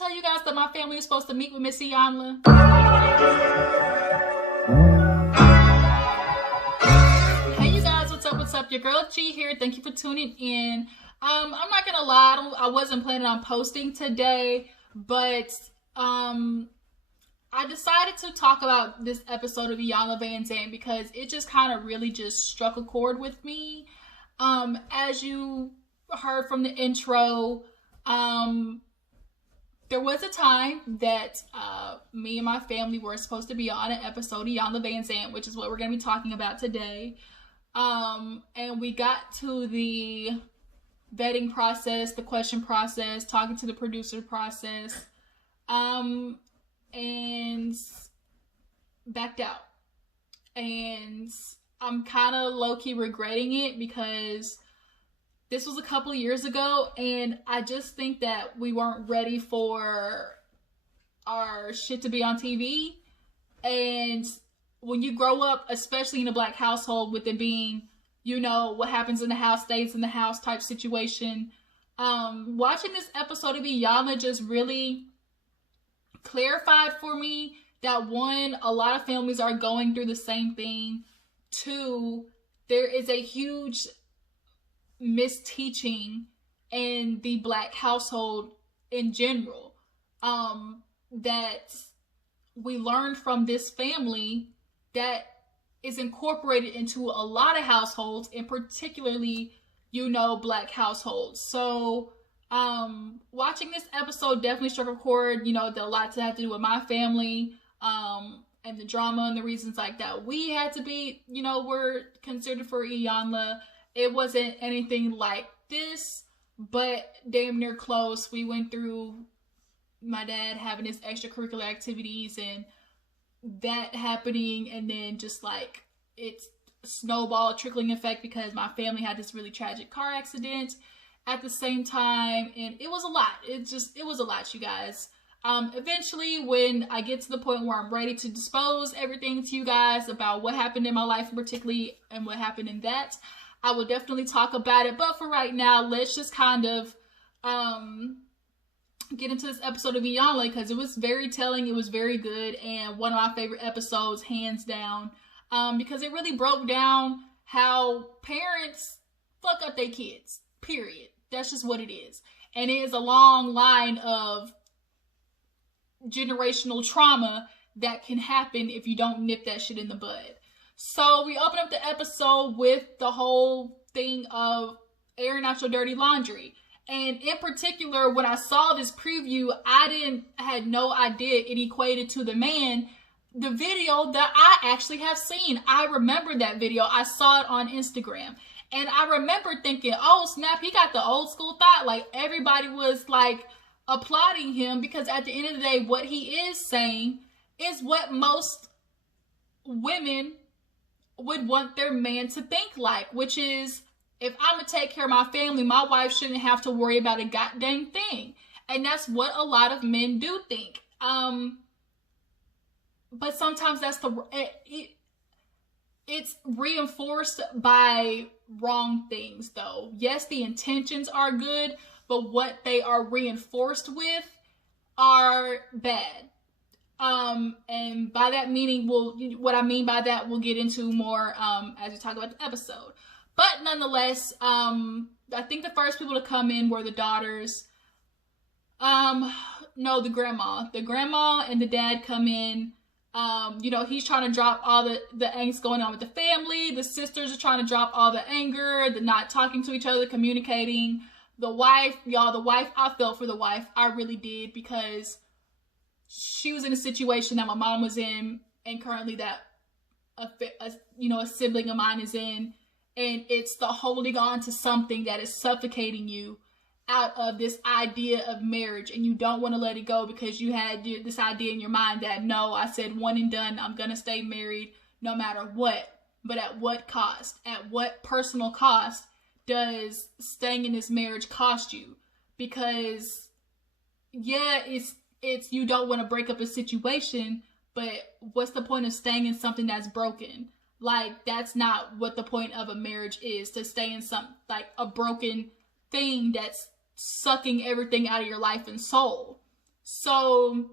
tell you guys that my family was supposed to meet with Miss Iyanla? Hey you guys, what's up, what's up? Your girl G here. Thank you for tuning in. I'm not gonna lie, I wasn't planning on posting today, but I decided to talk about this episode of Iyanla Vanzant because it just kind of really just struck a chord with me. As you heard from the intro, there was a time that me and my family were supposed to be on an episode of Iyanla Vanzant, which is what we're going to be talking about today. And we got to the vetting process, the question process, talking to the producer process, and backed out. And I'm kind of low-key regretting it because this was a couple of years ago, and I just think that we weren't ready for our shit to be on TV. And when you grow up, especially in a Black household, with it being, you know, what happens in the house stays in the house type situation, watching this episode of Iyanla just really clarified for me that, one, a lot of families are going through the same thing. Two, there is a huge misteaching in the Black household in general, that we learned from this family that is incorporated into a lot of households, and particularly, you know, Black households. So watching this episode definitely struck a chord. You know, a lot to have to do with my family, and the drama and the reasons like that we had to be, you know, were considered for Iyanla. It wasn't anything like this, but damn near close. We went through my dad having his extracurricular activities and that happening, and then just like it's snowball trickling effect because my family had this really tragic car accident at the same time, and it was a lot. It was a lot, you guys. Eventually, when I get to the point where I'm ready to dispose everything to you guys about what happened in my life, particularly, and what happened in that, I will definitely talk about it. But for right now, let's just kind of get into this episode of Iyanla because it was very telling. It was very good, and one of my favorite episodes, hands down, because it really broke down how parents fuck up their kids, period. That's just what it is. And it is a long line of generational trauma that can happen if you don't nip that shit in the bud. So we open up the episode with the whole thing of airing out your dirty laundry. And in particular, when I saw this preview, I had no idea it equated to the video that I actually have seen. I remember that video. I saw it on Instagram. And I remember thinking, oh snap, he got the old school thought. Like, everybody was like applauding him because at the end of the day, what he is saying is what most women would want their man to think like, which is, if I'm gonna take care of my family, my wife shouldn't have to worry about a goddamn thing. And that's what a lot of men do think. But sometimes that's it's reinforced by wrong things though. Yes, the intentions are good, but what they are reinforced with are bad. And by that meaning, what I mean by that, we'll get into more as we talk about the episode. But nonetheless, I think the first people to come in were the daughters. No, the grandma. The grandma and the dad come in. You know, he's trying to drop all the angst going on with the family. The sisters are trying to drop all the anger, the not talking to each other, communicating. The wife, y'all, I felt for the wife. I really did, because she was in a situation that my mom was in, and currently that a sibling of mine is in. And it's the holding on to something that is suffocating you out of this idea of marriage, and you don't want to let it go because you had this idea in your mind that, no, I said one and done, I'm gonna stay married no matter what. But at what cost? At what personal cost does staying in this marriage cost you? Because yeah, it's you don't want to break up a situation, but what's the point of staying in something that's broken? Like, that's not what the point of a marriage is, to stay in some, like, a broken thing that's sucking everything out of your life and soul. So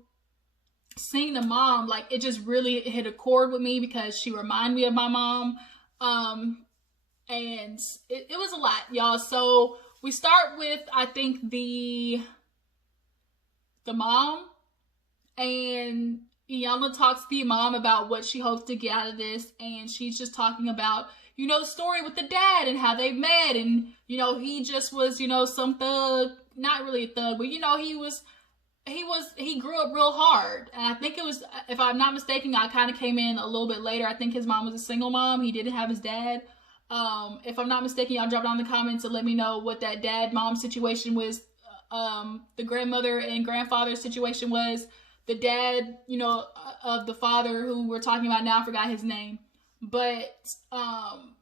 seeing the mom, like, it just really hit a chord with me because she reminded me of my mom. And it was a lot, y'all. So we start with, I think, the mom, and Iyanla talks to the mom about what she hopes to get out of this, and she's just talking about, you know, the story with the dad and how they met, and, you know, he just was, you know, some thug, not really a thug, but, you know, he grew up real hard. And I think it was, if I'm not mistaken, I kind of came in a little bit later. I think his mom was a single mom. He didn't have his dad. If I'm not mistaken, y'all drop down in the comments and let me know what that dad-mom situation was. The grandmother and grandfather situation was. The dad, you know, of the father who we're talking about now, I forgot his name. But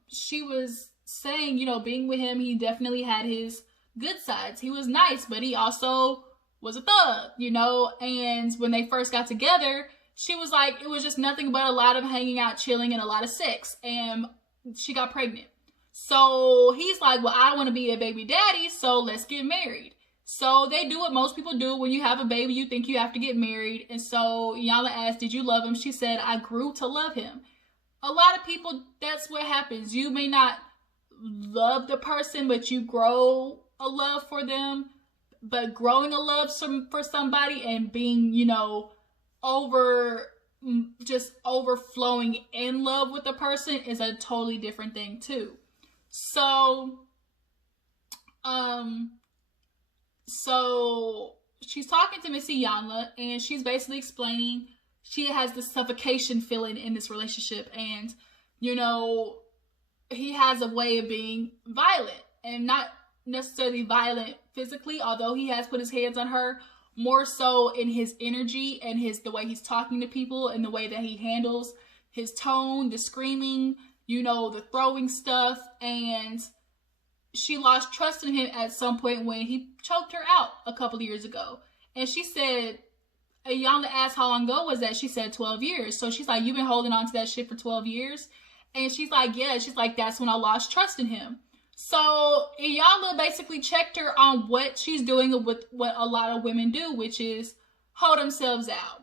she was saying, you know, being with him, he definitely had his good sides. He was nice, but he also was a thug, you know. And when they first got together, she was like, it was just nothing but a lot of hanging out, chilling, and a lot of sex. And she got pregnant. So he's like, well, I want to be a baby daddy, so let's get married. So they do what most people do. When you have a baby, you think you have to get married. And so Iyanla asked, did you love him? She said, I grew to love him. A lot of people, that's what happens. You may not love the person, but you grow a love for them. But growing a love for somebody and being, you know, just overflowing in love with a person is a totally different thing too. So she's talking to Miss Iyanla, and she's basically explaining she has this suffocation feeling in this relationship, and, you know, he has a way of being violent, and not necessarily violent physically, although he has put his hands on her, more so in his energy and the way he's talking to people and the way that he handles his tone, the screaming, you know, the throwing stuff. And she lost trust in him at some point when he choked her out a couple of years ago. And she said, Iyanla asked how long ago was that? She said 12 years. So she's like, you've been holding on to that shit for 12 years? And she's like, yeah. She's like, that's when I lost trust in him. So Iyanla basically checked her on what she's doing with what a lot of women do, which is hold themselves out.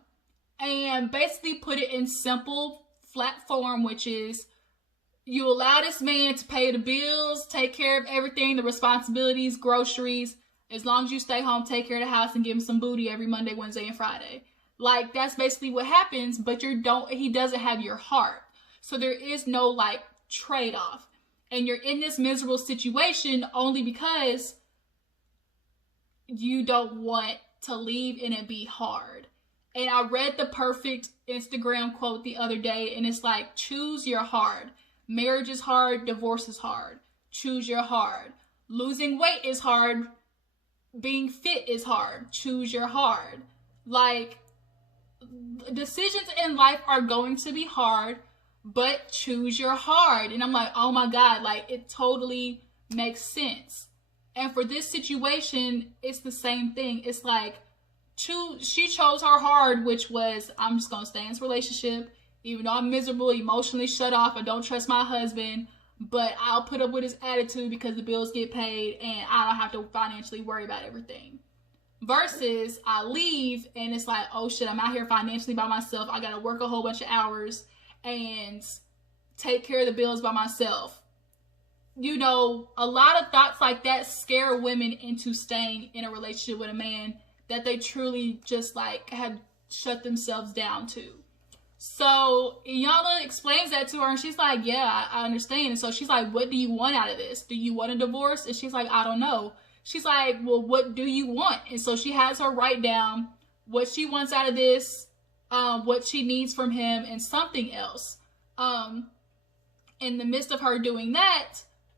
And basically put it in simple, flat form, which is you allow this man to pay the bills, take care of everything, the responsibilities, groceries. As long as you stay home, take care of the house, and give him some booty every Monday, Wednesday, and Friday. Like, that's basically what happens, but he doesn't have your heart. So there is no, like, trade-off. And you're in this miserable situation only because you don't want to leave and it be hard. And I read the perfect Instagram quote the other day, and it's like, choose your hard. Marriage is hard. Divorce is hard. Choose your hard. Losing weight is hard. Being fit is hard. Choose your hard. Like, decisions in life are going to be hard, but choose your hard. And I'm like, oh my God, like, it totally makes sense. And for this situation, it's the same thing. It's like, she chose her hard, which was, I'm just going to stay in this relationship. Even though I'm miserable, emotionally shut off, I don't trust my husband, but I'll put up with his attitude because the bills get paid and I don't have to financially worry about everything. Versus I leave and it's like, oh shit, I'm out here financially by myself. I got to work a whole bunch of hours and take care of the bills by myself. You know, a lot of thoughts like that scare women into staying in a relationship with a man that they truly just like have shut themselves down to. So Iyanla explains that to her, and she's like, yeah, I understand. And so she's like, what do you want out of this? Do you want a divorce? And she's like, I don't know. She's like, well, what do you want? And so she has her write down what she wants out of this, what she needs from him, and something else. In the midst of her doing that,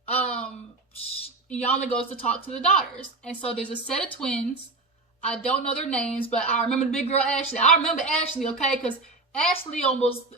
Iyanla goes to talk to the daughters. And so there's a set of twins. I don't know their names, but I remember the big girl Ashley. I remember Ashley, okay? Because Ashley almost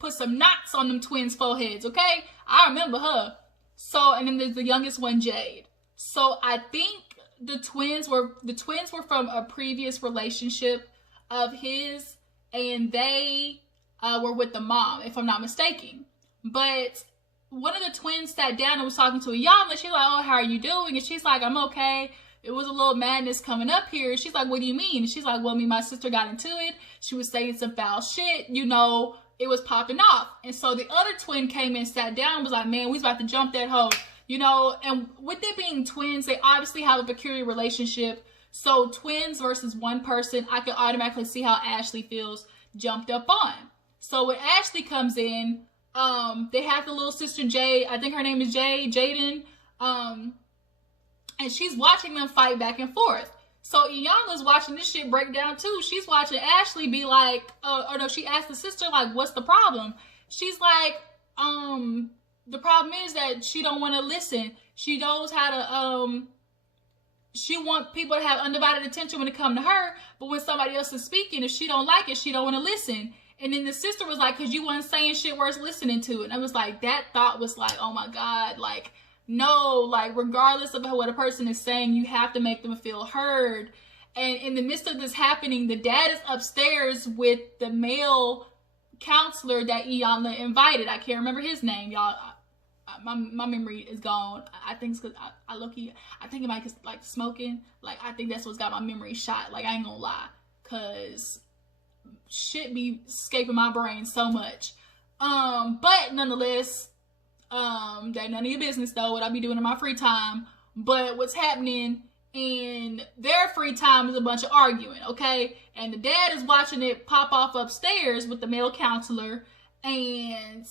put some knots on them twins' foreheads, okay? I remember her. So, and then there's the youngest one, Jade. So I think the twins were from a previous relationship of his, and they were with the mom, if I'm not mistaken. But one of the twins sat down and was talking to Iyanla. She's like, oh, how are you doing? And she's like, I'm okay. it was a little madness coming up here. She's like, what do you mean? And she's like, well, me and my sister got into it. She was saying some foul shit, you know, it was popping off. And so the other twin came and sat down and was like, man, we was about to jump that hoe, you know. And with it being twins, they obviously have a peculiar relationship. So twins versus one person, I can automatically see how Ashley feels jumped up on. So when Ashley comes in, they have the little sister Jade, I think her name is Jaden, and she's watching them fight back and forth. So Iyanla's watching this shit break down too. She's watching Ashley be like, or no, she asked the sister, like, what's the problem? She's like, the problem is that she don't want to listen. She knows how to, she wants people to have undivided attention when it comes to her, but when somebody else is speaking, if she don't like it, she don't want to listen. And then the sister was like, because you wasn't saying shit worth listening to. And I was like, that thought was like, oh my God, like, no, like, regardless of what a person is saying, you have to make them feel heard. And in the midst of this happening, the dad is upstairs with the male counselor that Iyanla invited. I can't remember his name, y'all. My memory is gone. I think it's because I think it might be like smoking. Like, I think that's what's got my memory shot. Like, I ain't gonna lie. Because shit be escaping my brain so much. But nonetheless, that none of your business though, what I be doing in my free time. But what's happening in their free time is a bunch of arguing, okay? And the dad is watching it pop off upstairs with the male counselor, and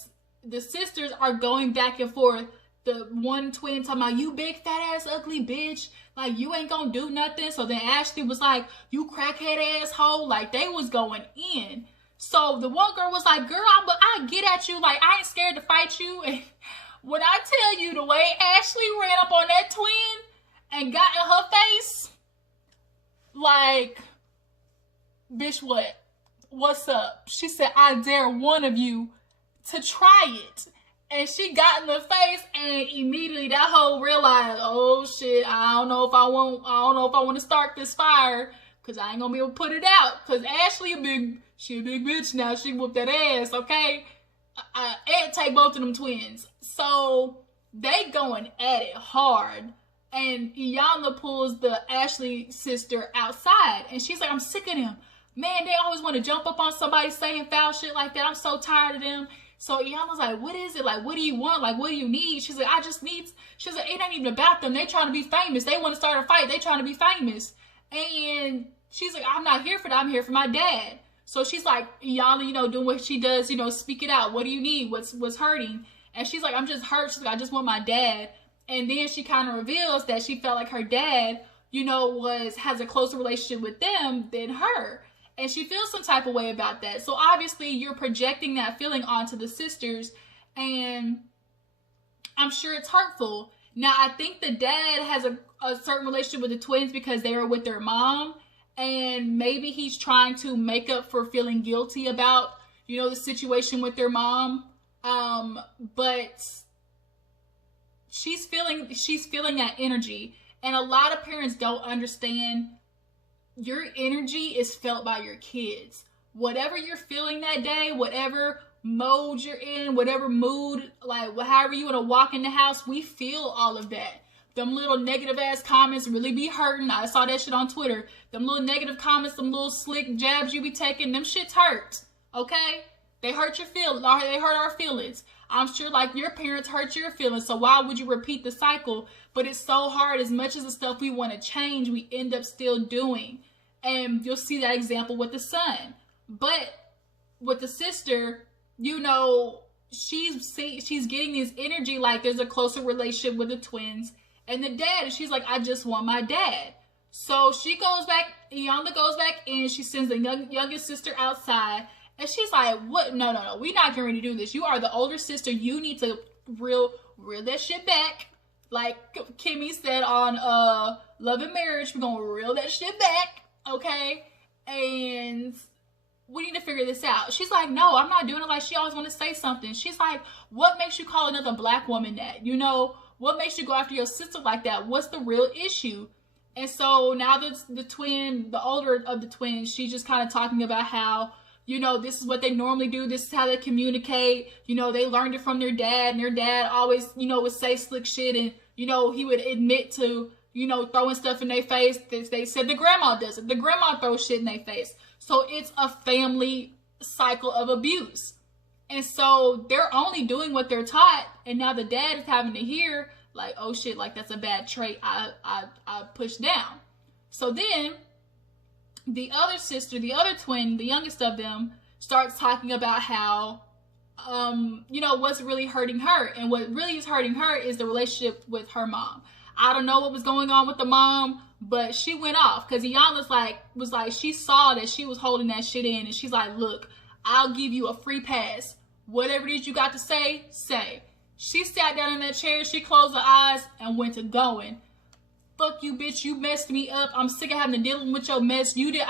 the sisters are going back and forth. The one twin talking about, you big fat ass ugly bitch, like you ain't gonna do nothing. So then Ashley was like, you crackhead asshole. Like, they was going in. So the one girl was like, girl, I'll get at you. Like, I ain't scared to fight you. And when I tell you the way Ashley ran up on that twin and got in her face, like, bitch, what? What's up? She said, I dare one of you to try it. And she got in the face, and immediately that hoe realized, oh shit, I don't know if I want to start this fire, cause I ain't gonna be able to put it out. Cause Ashley she a big bitch now. She whooped that ass, okay? And take both of them twins. So they going at it hard. And Iyanla pulls the Ashley sister outside, and she's like, I'm sick of them. Man, they always want to jump up on somebody saying foul shit like that. I'm so tired of them. So Iyanla's like, what is it? Like, what do you want? Like, what do you need? She's like, she's like, it ain't even about them. They trying to be famous. They want to start a fight. They trying to be famous. And she's like, I'm not here for that. I'm here for my dad. So she's like, Iyanla, you know, doing what she does, you know, speak it out. What do you need? What's hurting? And she's like, I'm just hurt. She's like, I just want my dad. And then she kind of reveals that she felt like her dad, you know, has a closer relationship with them than her. And she feels some type of way about that. So obviously you're projecting that feeling onto the sisters, and I'm sure it's hurtful. Now, I think the dad has a certain relationship with the twins because they were with their mom, and maybe he's trying to make up for feeling guilty about, you know, the situation with their mom. But she's feeling that energy, and a lot of parents don't understand. Your energy is felt by your kids. Whatever you're feeling that day, whatever mode you're in, whatever mood, like however you want to walk in the house, we feel all of that. Them little negative ass comments really be hurting. I saw that shit on Twitter. Them little negative comments, them little slick jabs you be taking, them shits hurt. Okay? They hurt your feelings. They hurt our feelings. I'm sure like your parents hurt your feelings. So why would you repeat the cycle? But it's so hard. As much as the stuff we want to change, we end up still doing. And you'll see that example with the son. But with the sister, you know, she's getting this energy like there's a closer relationship with the twins and the dad. And she's like, I just want my dad. So she goes back, Iyanla goes back in. She sends the youngest sister outside. And she's like, what? No. We're not going to do this. You are the older sister. You need to reel that shit back. Like Kimmy said on Love and Marriage, we're going to reel that shit back. Okay? And we need to figure this out. She's like, no, I'm not doing it. Like, she always want to say something. She's like, what makes you call another black woman that? You know, what makes you go after your sister like that? What's the real issue? And so now the older of the twins, she's just kind of talking about how, you know, this is what they normally do. This is how they communicate. You know, they learned it from their dad. And their dad always, you know, would say slick shit. And, you know, he would admit to, you know, throwing stuff in their face. They said the grandma does it. The grandma throws shit in their face. So it's a family cycle of abuse. And so they're only doing what they're taught. And now the dad is having to hear, like, oh shit, like that's a bad trait I push down. So then the other sister, the other twin, the youngest of them, starts talking about how, you know, what's really hurting her. And what really is hurting her is the relationship with her mom. I don't know what was going on with the mom, but she went off because Iyanla was like, she saw that she was holding that shit in, and she's like, look, I'll give you a free pass. Whatever it is you got to say, say. She sat down in that chair, she closed her eyes and went to going. Fuck you, bitch, you messed me up. I'm sick of having to deal with your mess. You did,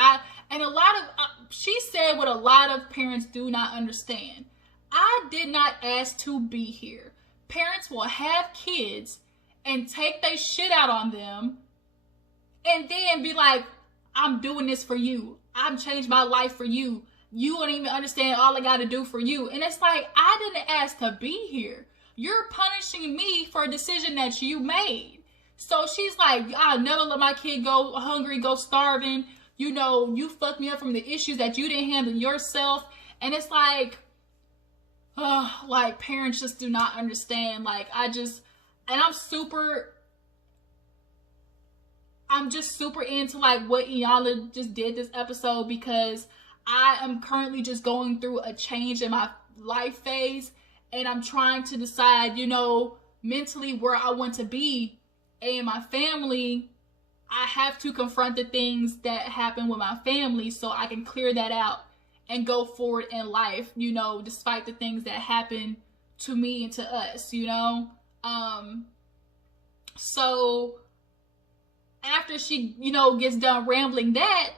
and a lot of, she said what a lot of parents do not understand. I did not ask to be here. Parents will have kids and take their shit out on them and then be like, I'm doing this for you. I've changed my life for you. You don't even understand all I got to do for you. And it's like, I didn't ask to be here. You're punishing me for a decision that you made. So she's like, I'll never let my kid go hungry, go starving. You know, you fucked me up from the issues that you didn't handle yourself. And it's like parents just do not understand. Like, I'm just super into like what Iyanla just did this episode, because I am currently just going through a change in my life phase, and I'm trying to decide, you know, mentally where I want to be. And my family, I have to confront the things that happen with my family so I can clear that out and go forward in life, you know, despite the things that happen to me and to us, you know. So after she, you know, gets done rambling that,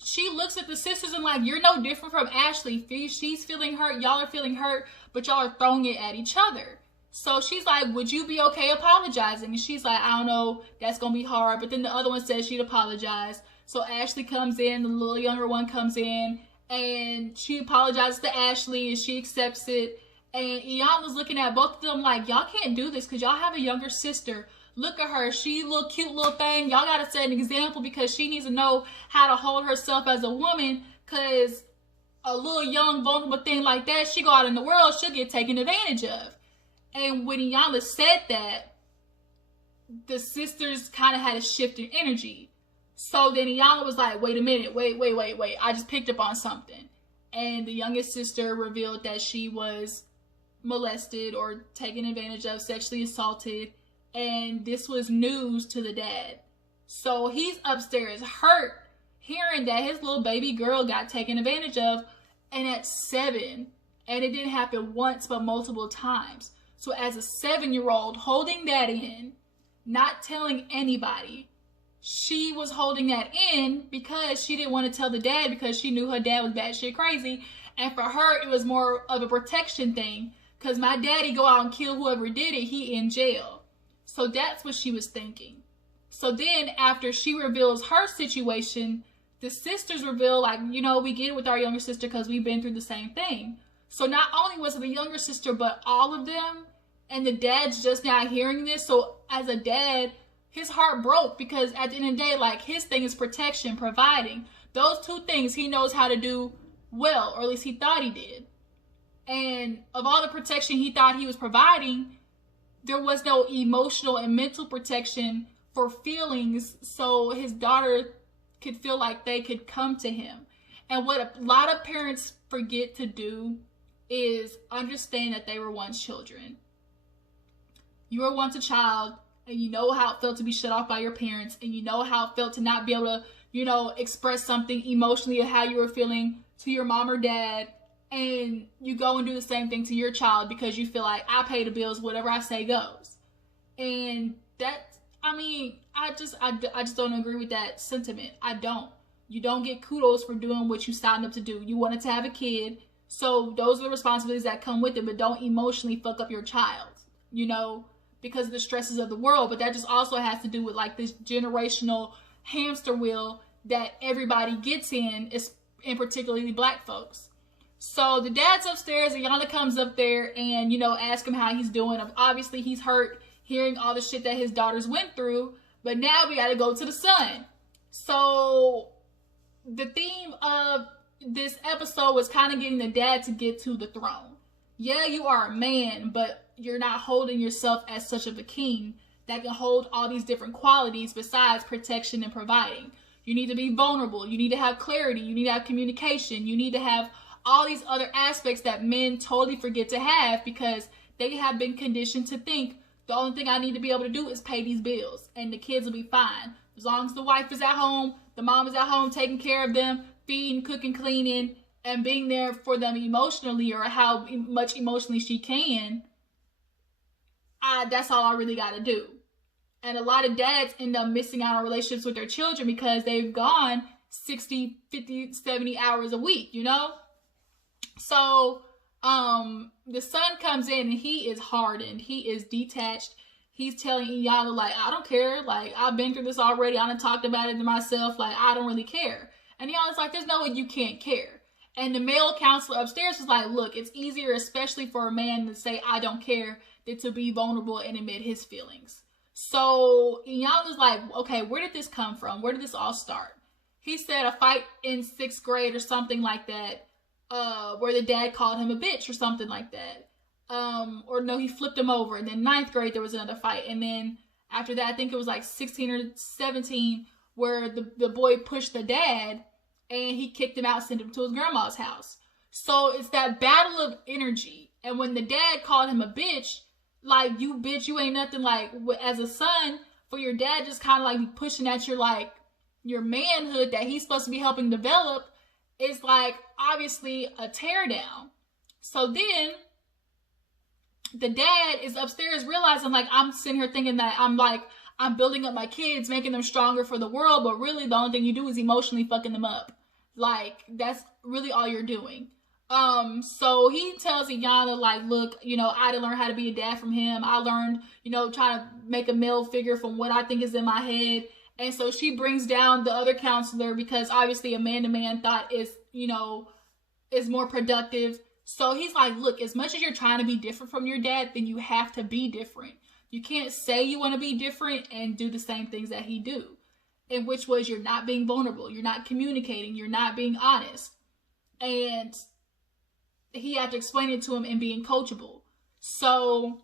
she looks at the sisters and like, you're no different from Ashley. She's feeling hurt, y'all are feeling hurt, but y'all are throwing it at each other. So she's like, would you be okay apologizing? And she's like, I don't know, that's gonna be hard. But then the other one says she'd apologize. So Ashley comes in, the little younger one comes in, and she apologizes to Ashley and she accepts it. And Iyanla's looking at both of them like, y'all can't do this because y'all have a younger sister. Look at her, she little cute little thing. Y'all gotta set an example because she needs to know how to hold herself as a woman, because a little young vulnerable thing like that, she go out in the world, she'll get taken advantage of. And when Iyanla said that, the sisters kind of had a shift in energy. So then Iyanla was like, wait a minute, wait, I just picked up on something. And the youngest sister revealed that she was molested or taken advantage of, sexually assaulted. And this was news to the dad. So he's upstairs hurt, hearing that his little baby girl got taken advantage of, and at 7. And it didn't happen once, but multiple times. So as a 7-year-old holding that in, not telling anybody, she was holding that in because she didn't want to tell the dad, because she knew her dad was batshit crazy. And for her, it was more of a protection thing, because my daddy go out and kill whoever did it, he in jail. So that's what she was thinking. So then after she reveals her situation, the sisters reveal, like, you know, we get it with our younger sister because we've been through the same thing. So not only was it the younger sister, but all of them. And the dad's just now hearing this. So as a dad, his heart broke, because at the end of the day, like, his thing is protection, providing. Those two things he knows how to do well, or at least he thought he did. And of all the protection he thought he was providing, there was no emotional and mental protection for feelings, so his daughter could feel like they could come to him. And what a lot of parents forget to do is understand that they were once children. You were once a child, and you know how it felt to be shut off by your parents, and you know how it felt to not be able to, you know, express something emotionally of how you were feeling to your mom or dad, and you go and do the same thing to your child because you feel like, I pay the bills, whatever I say goes. And that, I mean, I just don't agree with that sentiment. I don't. You don't get kudos for doing what you signed up to do. You wanted to have a kid, so those are the responsibilities that come with it, but don't emotionally fuck up your child, you know, because of the stresses of the world. But that just also has to do with like this generational hamster wheel that everybody gets in, and particularly black folks. So the dad's upstairs, and Iyanla comes up there and, you know, ask him how he's doing. Obviously he's hurt hearing all the shit that his daughters went through, But now we gotta go to the son. So the theme of this episode was kind of getting the dad to get to the throne. Yeah, you are a man, but you're not holding yourself as such of a king that can hold all these different qualities besides protection and providing. You need to be vulnerable. You need to have clarity. You need to have communication. You need to have all these other aspects that men totally forget to have because they have been conditioned to think the only thing I need to be able to do is pay these bills and the kids will be fine. As long as the wife is at home, the mom is at home taking care of them, feeding, cooking, cleaning, and being there for them emotionally or how much emotionally she can, that's all I really got to do. And a lot of dads end up missing out on relationships with their children because they've gone 60, 50, 70 hours a week, you know? So, the son comes in and he is hardened. He is detached. He's telling Iyanla, like, I don't care. Like, I've been through this already. I done talked about it to myself. Like, I don't really care. And Iyanla's like, there's no way you can't care. And the male counselor upstairs was like, look, it's easier, especially for a man to say, I don't care, than to be vulnerable and admit his feelings. So Iyanla's like, okay, where did this come from? Where did this all start? He said a fight in 6th grade or something like that, where the dad called him a bitch or something like that. Or no, he flipped him over. And then 9th grade, there was another fight. And then after that, I think it was like 16 or 17, where the boy pushed the dad and he kicked him out, sent him to his grandma's house. So it's that battle of energy. And when the dad called him a bitch, like, you bitch, you ain't nothing. Like, as a son, for your dad just kind of like pushing at your, like, your manhood that he's supposed to be helping develop, is like obviously a tear down. So then the dad is upstairs realizing, like, I'm sitting here thinking that I'm building up my kids, making them stronger for the world, but really the only thing you do is emotionally fucking them up. Like, that's really all you're doing. So he tells Iyanla, like, look, you know, I didn't learn how to be a dad from him. I learned, you know, trying to make a male figure from what I think is in my head. And so she brings down the other counselor because obviously a man-to-man thought is, you know, is more productive. So he's like, look, as much as you're trying to be different from your dad, then you have to be different. You can't say you want to be different and do the same things that he do. In which was, you're not being vulnerable. You're not communicating. You're not being honest. And he had to explain it to him and being coachable. So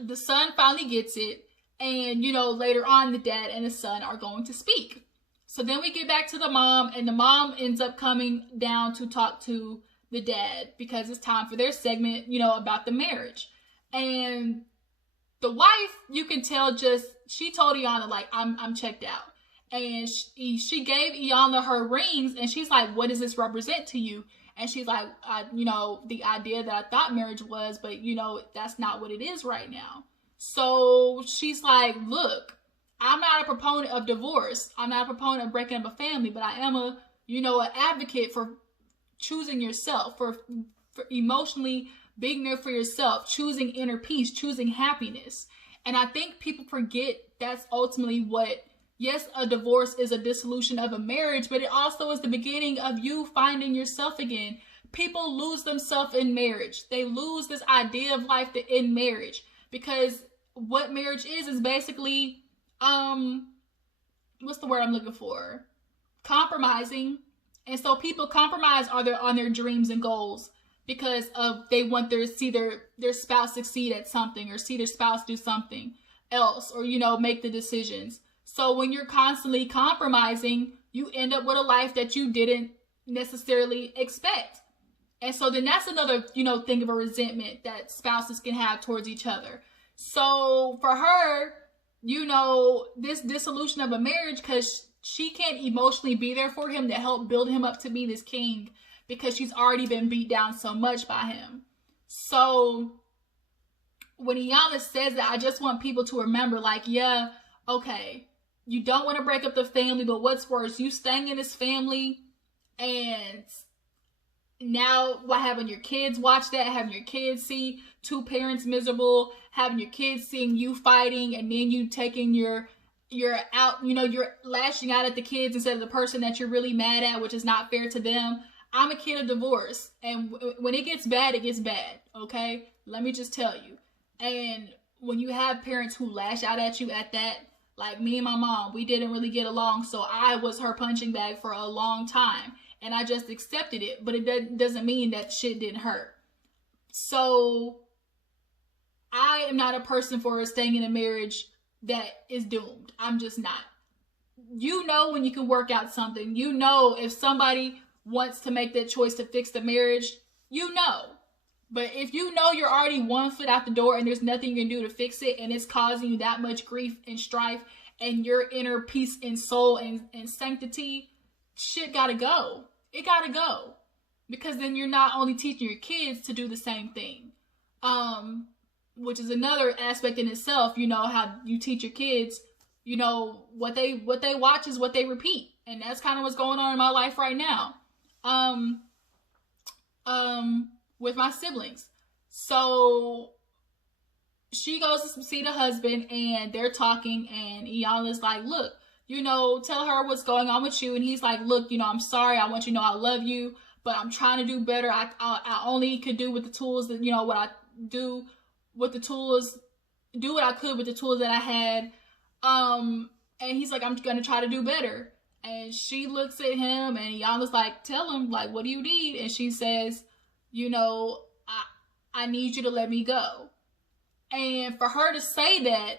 the son finally gets it. And, you know, later on, the dad and the son are going to speak. So then we get back to the mom, and the mom ends up coming down to talk to the dad because it's time for their segment, you know, about the marriage. And the wife, you can tell, she told Iyanla, like, I'm checked out. And she gave Iyanla her rings, and she's like, what does this represent to you? And she's like, you know, the idea that I thought marriage was, but, you know, that's not what it is right now. So she's like, look, I'm not a proponent of divorce. I'm not a proponent of breaking up a family, but I am an advocate for choosing yourself, for emotionally being there for yourself, choosing inner peace, choosing happiness. And I think people forget that's ultimately what, yes, a divorce is a dissolution of a marriage, but it also is the beginning of you finding yourself again. People lose themselves in marriage. They lose this idea of life in marriage, because what marriage is basically, what's the word I'm looking for? Compromising. And so people compromise on their dreams and goals because they want to see their spouse succeed at something, or see their spouse do something else, or, you know, make the decisions. So when you're constantly compromising, you end up with a life that you didn't necessarily expect. And so then that's another, you know, thing of a resentment that spouses can have towards each other. So for her, you know, this dissolution of a marriage, because she can't emotionally be there for him to help build him up to be this king, because she's already been beat down so much by him. So when Iyanla says that, I just want people to remember, like, yeah, okay, you don't want to break up the family, but what's worse, you staying in this family and now what, having your kids watch that, having your kids see two parents miserable, having your kids seeing you fighting, and then you taking you're lashing out at the kids instead of the person that you're really mad at, which is not fair to them. I'm a kid of divorce, and when it gets bad, okay? Let me just tell you. And when you have parents who lash out at you at that, Like me and my mom, we didn't really get along, so I was her punching bag for a long time. And I just accepted it, but it doesn't mean that shit didn't hurt. So I am not a person for staying in a marriage that is doomed. I'm just not. You know when you can work out something. You know if somebody wants to make that choice to fix the marriage, you know. But if you know you're already 1 foot out the door and there's nothing you can do to fix it, and it's causing you that much grief and strife and your inner peace and soul and sanctity, shit gotta go. It gotta go. Because then you're not only teaching your kids to do the same thing. Which is another aspect in itself, you know, how you teach your kids, you know, what they watch is what they repeat. And that's kind of what's going on in my life right now. With my siblings. So she goes to see the husband and they're talking, and Iyanla's like, look, you know, tell her what's going on with you. And he's like, look, you know, I'm sorry. I want you to know I love you, but I'm trying to do better. I only could do with the tools that, you know, what I do with the tools, do what I could with the tools that I had. And he's like, I'm going to try to do better. And she looks at him and Iyanla's like, tell him, like, what do you need? And she says, you know, I need you to let me go. And for her to say that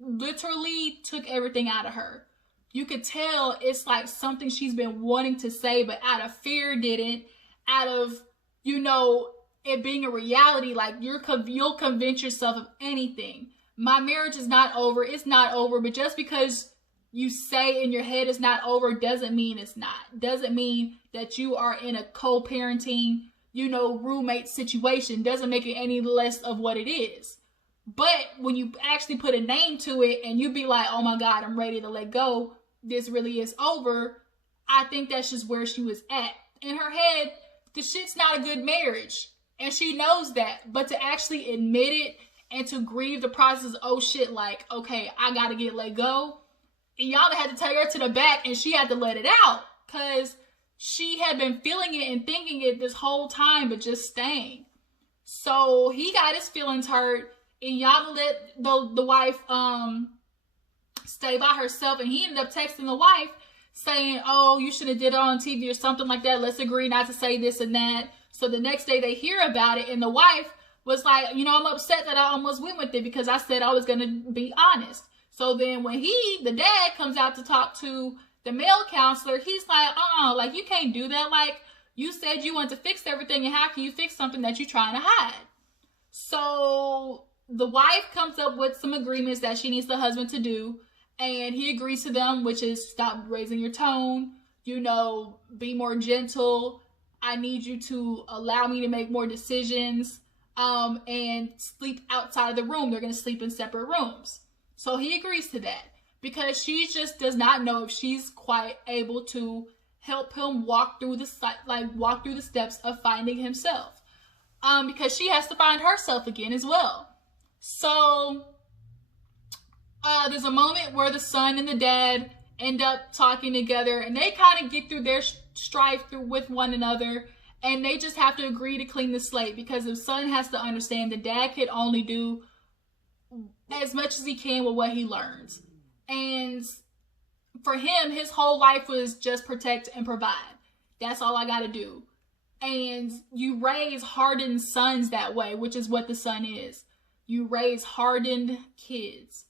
literally took everything out of her. You could tell it's like something she's been wanting to say, but out of fear didn't. Out of, you know, it being a reality, like you'll convince yourself of anything. My marriage is not over. It's not over. But just because you say in your head it's not over doesn't mean it's not. Doesn't mean that you are in a co-parenting, you know, roommate situation. Doesn't make it any less of what it is. But when you actually put a name to it and you be like, oh my God, I'm ready to let go, this really is over, I think that's just where she was at. In her head, the shit's not a good marriage. And she knows that. But to actually admit it and to grieve the process, oh shit, like, okay, I gotta get let go. Iyanla had to take her to the back and she had to let it out. Because she had been feeling it and thinking it this whole time, but just staying. So he got his feelings hurt. Iyanla let the wife stay by herself, and he ended up texting the wife saying, oh, you should have did it on TV or something like that. Let's agree not to say this and that. So the next day they hear about it, and the wife was like, you know, I'm upset that I almost went with it because I said I was going to be honest. So then when the dad comes out to talk to the male counselor, he's like, like you can't do that. Like you said you want to fix everything, and how can you fix something that you're trying to hide? So the wife comes up with some agreements that she needs the husband to do, and he agrees to them, which is stop raising your tone, you know, be more gentle. I need you to allow me to make more decisions, and sleep outside of the room. They're going to sleep in separate rooms. So he agrees to that because she just does not know if she's quite able to help him walk through the steps of finding himself. Because she has to find herself again as well. So there's a moment where the son and the dad end up talking together, and they kind of get through their strife with one another, and they just have to agree to clean the slate, because the son has to understand the dad could only do as much as he can with what he learns. And for him, his whole life was just protect and provide. That's all I got to do. And you raise hardened sons that way, which is what the son is. You raise hardened kids.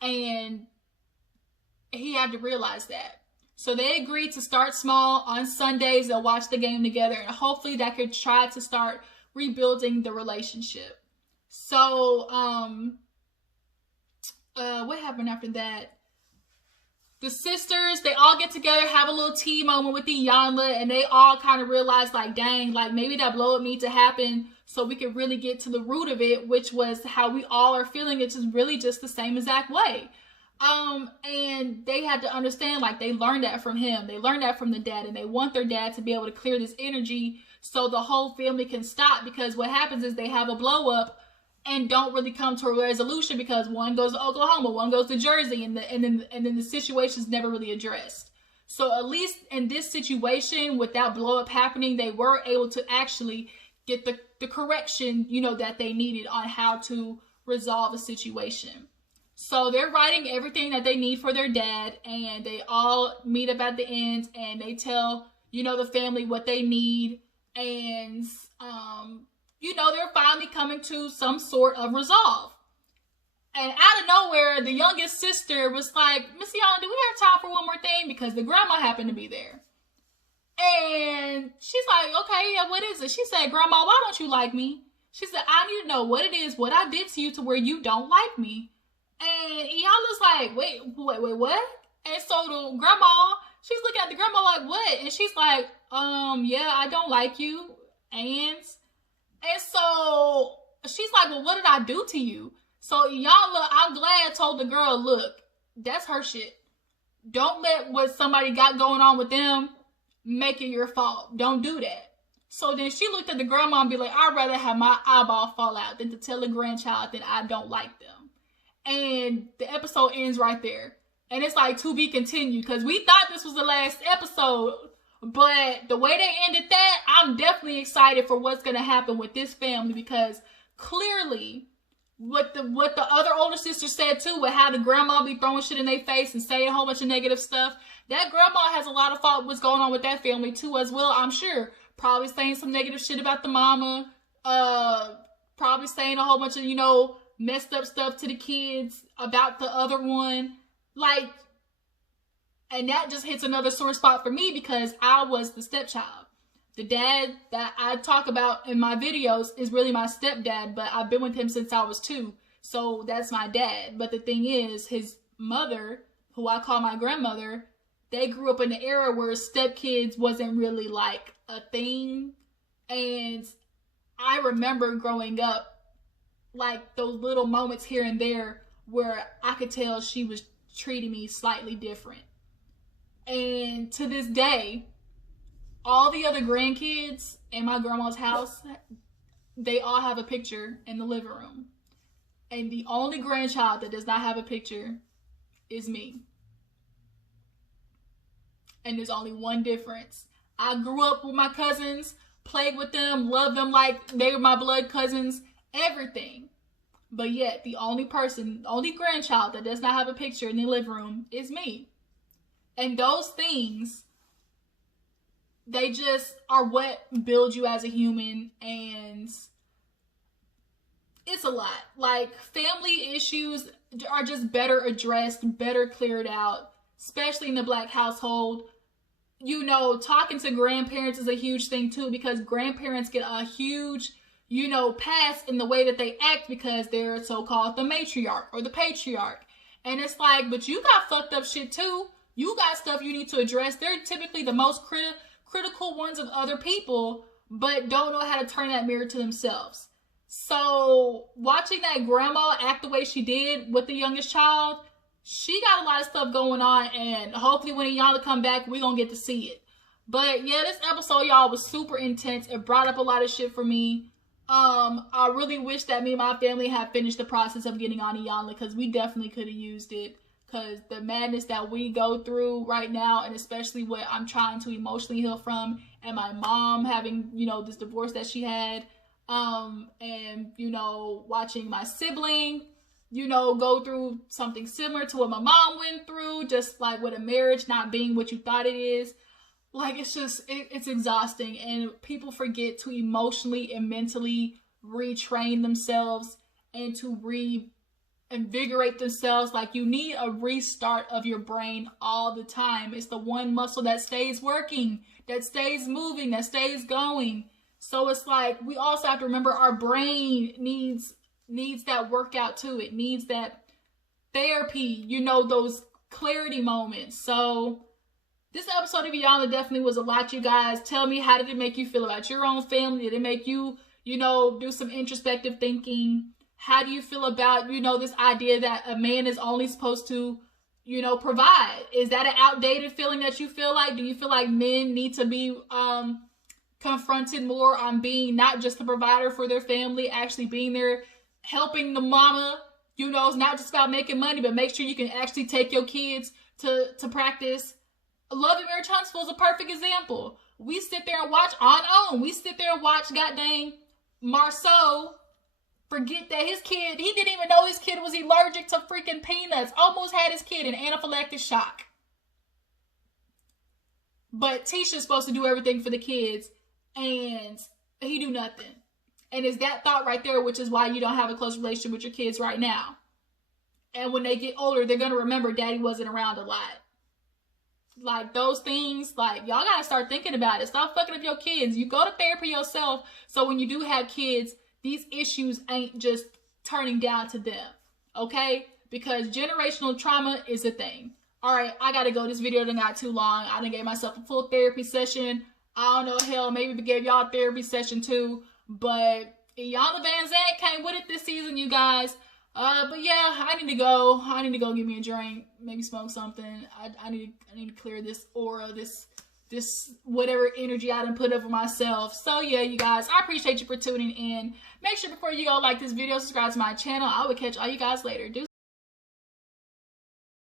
And he had to realize that. So they agreed to start small. On Sundays, they'll watch the game together. And hopefully that could try to start rebuilding the relationship. So, what happened after that? The sisters, they all get together, have a little tea moment with Iyanla, and they all kind of realize, like, dang, like, maybe that blow up needs to happen so we could really get to the root of it, which was how we all are feeling. It's just really just the same exact way. And they had to understand, like, they learned that from him. They learned that from the dad, and they want their dad to be able to clear this energy so the whole family can stop, because what happens is they have a blow up and don't really come to a resolution because one goes to Oklahoma, one goes to Jersey, and then the situation's never really addressed. So at least in this situation, with that blow up happening, they were able to actually get the correction, you know, that they needed on how to resolve a situation. So they're writing everything that they need for their dad, and they all meet up at the end, and they tell, the family what they need, and, they're finally coming to some sort of resolve. And out of nowhere, the youngest sister was like, Miss Iyanla, do we have time for one more thing? Because the grandma happened to be there. And she's like, okay, yeah, what is it? She said, Grandma, why don't you like me? She said, I need to know what it is, what I did to you to where you don't like me. And Iyanla's like, wait, what? And so the grandma, she's looking at the grandma like, what? And she's like, yeah, I don't like you. And so she's like, well, what did I do to you? So Iyanla, I'm glad, told the girl, look, that's her shit. Don't let what somebody got going on with them make it your fault. Don't do that. So then she looked at the grandma and be like, I'd rather have my eyeball fall out than to tell a grandchild that I don't like them. And the episode ends right there. And it's like to be continued, because we thought this was the last episode. But the way they ended that, I'm definitely excited for what's going to happen with this family, because clearly what the other older sister said too, with how the grandma be throwing shit in their face and saying a whole bunch of negative stuff, that grandma has a lot of fault what's going on with that family too as well, I'm sure. Probably saying some negative shit about the mama, probably saying a whole bunch of, messed up stuff to the kids about the other one. Like, and that just hits another sore spot for me, because I was the stepchild. The dad that I talk about in my videos is really my stepdad, but I've been with him since I was 2. So that's my dad. But the thing is, his mother, who I call my grandmother, they grew up in an era where stepkids wasn't really like a thing. And I remember growing up, like those little moments here and there where I could tell she was treating me slightly different. And to this day, all the other grandkids in my grandma's house, they all have a picture in the living room. And the only grandchild that does not have a picture is me. And there's only one difference. I grew up with my cousins, played with them, loved them like they were my blood cousins, everything. But yet, the only grandchild that does not have a picture in the living room is me. And those things, they just are what build you as a human, and it's a lot. Like, family issues are just better addressed, better cleared out, especially in the Black household. Talking to grandparents is a huge thing too, because grandparents get a huge, pass in the way that they act because they're so-called the matriarch or the patriarch. And it's like, but you got fucked up shit too. You got stuff you need to address. They're typically the most critical ones of other people, but don't know how to turn that mirror to themselves. So watching that grandma act the way she did with the youngest child, she got a lot of stuff going on, and hopefully when Iyanla come back, we're gonna get to see it. But yeah, this episode, y'all, was super intense. It brought up a lot of shit for me. I really wish that me and my family had finished the process of getting on Iyanla, because we definitely could have used it. Because the madness that we go through right now, and especially what I'm trying to emotionally heal from, and my mom having, this divorce that she had, and, watching my sibling, go through something similar to what my mom went through, just like with a marriage not being what you thought it is. Like, it's just, it's exhausting, and people forget to emotionally and mentally retrain themselves and to reinvigorate themselves. Like, you need a restart of your brain all the time. It's the one muscle that stays working, that stays moving, that stays going. So it's like, we also have to remember our brain needs that workout too. It needs that therapy, those clarity moments. So this episode of Iyanla definitely was a lot, you guys. Tell me, how did it make you feel about your own family? Did it make you, do some introspective thinking? How do you feel about, this idea that a man is only supposed to, provide? Is that an outdated feeling that you feel like? Do you feel like men need to be confronted more on being not just the provider for their family, actually being there, helping the mama? It's not just about making money, but make sure you can actually take your kids to practice. Love and Marriage Huntsville is a perfect example. We sit there and watch on. We sit there and watch goddamn Marceau Forget that his kid, he didn't even know his kid was allergic to freaking peanuts. Almost had his kid in anaphylactic shock. But Tisha's supposed to do everything for the kids, and he do nothing. And it's that thought right there, which is why you don't have a close relationship with your kids right now. And when they get older, they're going to remember daddy wasn't around a lot. Like, those things, like, y'all got to start thinking about it. Stop fucking up your kids. You go to therapy yourself, so when you do have kids, these issues ain't just turning down to them, okay? Because generational trauma is a thing. All right, I got to go. This video done got too long. I done gave myself a full therapy session. I don't know, hell, maybe we gave y'all a therapy session too. But Iyanla Van Zandt came with it this season, you guys. But yeah, I need to go. I need to go get me a drink, maybe smoke something. I need to clear this aura, this whatever energy I done put over myself. So yeah, you guys, I appreciate you for tuning in. Make sure before you go, like this video, subscribe to my channel. I will catch all you guys later.